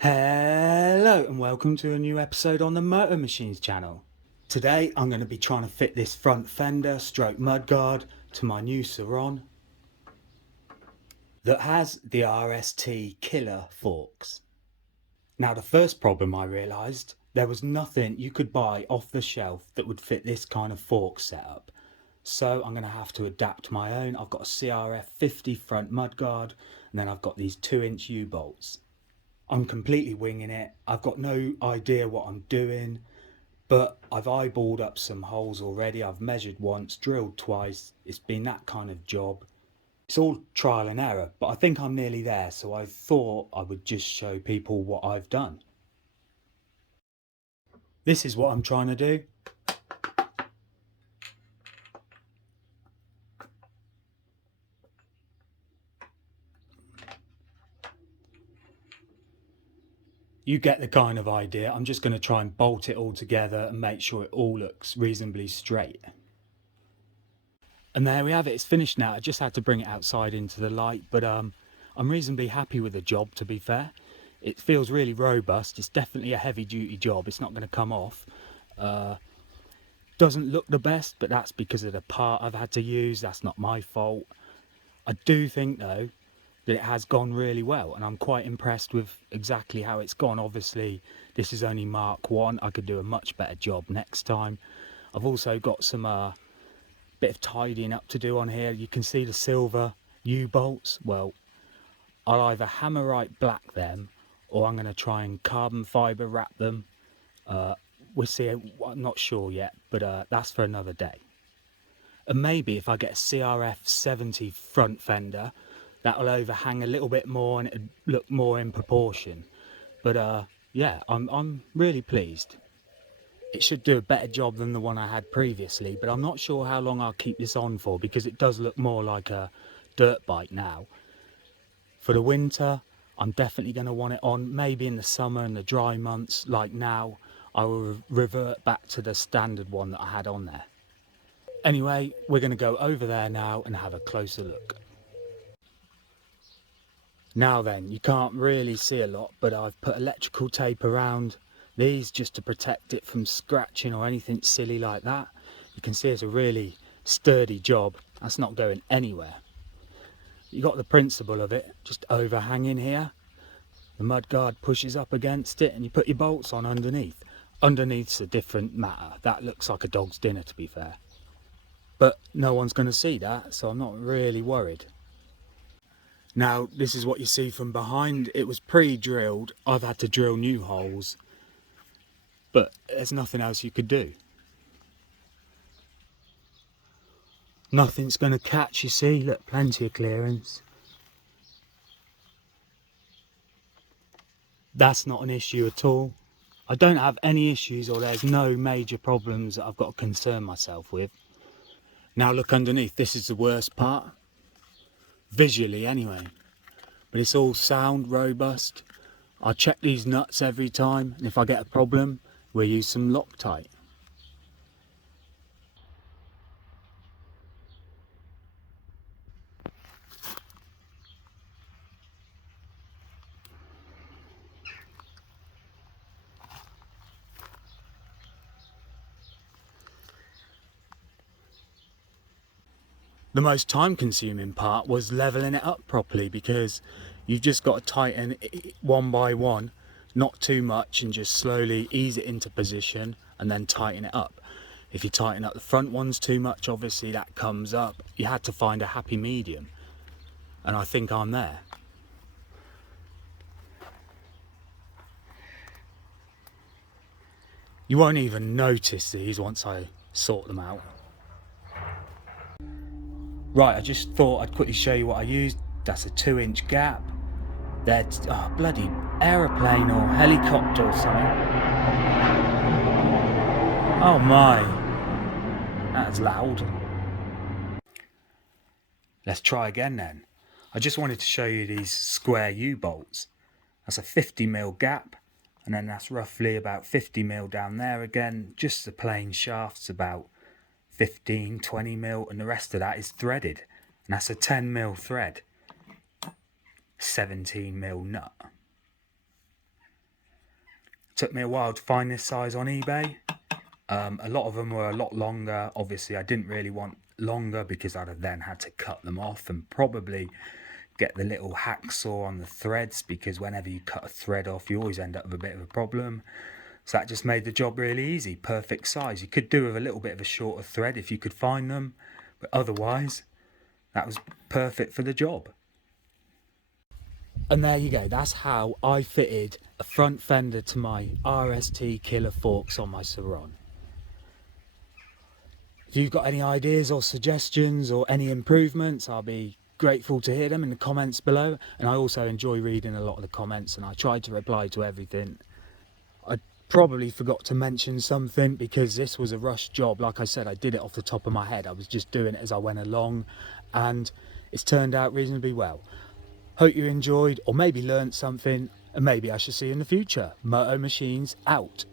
Hello and welcome to a new episode on the MOTO MACHINEZ channel. Today I'm going to be trying to fit this front fender stroke mudguard to my new Surron that has the RST Killah Forks. Now the first problem I realised, there was nothing you could buy off the shelf that would fit this kind of fork setup. So I'm going to have to adapt my own. I've got a CRF 50 front mudguard and then I've got these 2-inch U-bolts. I'm completely winging it. I've got no idea what I'm doing, but I've eyeballed up some holes already. I've measured once, drilled twice. It's been that kind of job. It's all trial and error, but I think I'm nearly there, so I thought I would just show people what I've done. This is what I'm trying to do. You get the kind of idea. I'm just going to try and bolt it all together and make sure it all looks reasonably straight. And there we have it, it's finished now. I just had to bring it outside into the light, but I'm reasonably happy with the job, to be fair. It feels really robust. It's definitely a heavy duty job. It's not going to come off. Doesn't look the best, but that's because of the part I've had to use. That's not my fault. I do think though that it has gone really well, and I'm quite impressed with exactly how it's gone. Obviously this is only Mark 1. I could do a much better job next time. I've also got some bit of tidying up to do on here. You can see the silver U-bolts. Well, I'll either hammerite black them or I'm going to try and carbon fibre wrap them. We'll see. I'm not sure yet, but that's for another day. And maybe if I get a CRF 70 front fender, that'll overhang a little bit more and it'll look more in proportion. But yeah, I'm really pleased. It should do a better job than the one I had previously, but I'm not sure how long I'll keep this on for because it does look more like a dirt bike now. For the winter, I'm definitely going to want it on. Maybe in the summer and the dry months like now, I will revert back to the standard one that I had on there. Anyway, we're going to go over there now and have a closer look. Now then, you can't really see a lot, but I've put electrical tape around these just to protect it from scratching or anything silly like that. You can see it's a really sturdy job. That's not going anywhere. You got the principle of it, just overhanging here. The mudguard pushes up against it and you put your bolts on underneath. Underneath's a different matter. That looks like a dog's dinner, to be fair. But no one's going to see that, so I'm not really worried. Now, this is what you see from behind. It was pre-drilled. I've had to drill new holes. But there's nothing else you could do. Nothing's going to catch, you see. Look, plenty of clearance. That's not an issue at all. I don't have any issues, or there's no major problems that I've got to concern myself with. Now look underneath. This is the worst part. Visually anyway. But it's all sound, robust. I check these nuts every time, and if I get a problem, we'll use some Loctite. The most time consuming part was leveling it up properly, because you've just got to tighten it one by one, not too much, and just slowly ease it into position and then tighten it up. If you tighten up the front ones too much, obviously that comes up. You had to find a happy medium, and I think I'm there. You won't even notice these once I sort them out. Right, I just thought I'd quickly show you what I used. That's a 2-inch gap. That's bloody aeroplane or helicopter or something. Oh my, that's loud. Let's try again then. I just wanted to show you these square U-bolts. That's a 50mm gap, and then that's roughly about 50mm down there again. Just the plain shaft's about 15-20mm, and the rest of that is threaded, and that's a 10mm thread, 17mm nut. Took me a while to find this size on eBay. A lot of them were a lot longer. Obviously I didn't really want longer because I'd have then had to cut them off and probably get the little hacksaw on the threads, because whenever you cut a thread off you always end up with a bit of a problem. So that just made the job really easy. Perfect size. You could do with a little bit of a shorter thread if you could find them, but otherwise that was perfect for the job. And there you go, that's how I fitted a front fender to my RST Killah Forks on my Surron. If you've got any ideas or suggestions or any improvements, I'll be grateful to hear them in the comments below. And I also enjoy reading a lot of the comments, and I try to reply to everything. I probably forgot to mention something because this was a rush job. Like I said, I did it off the top of my head. I was just doing it as I went along, and it's turned out reasonably well. Hope you enjoyed or maybe learnt something, and maybe I shall see you in the future. MOTO Machines out.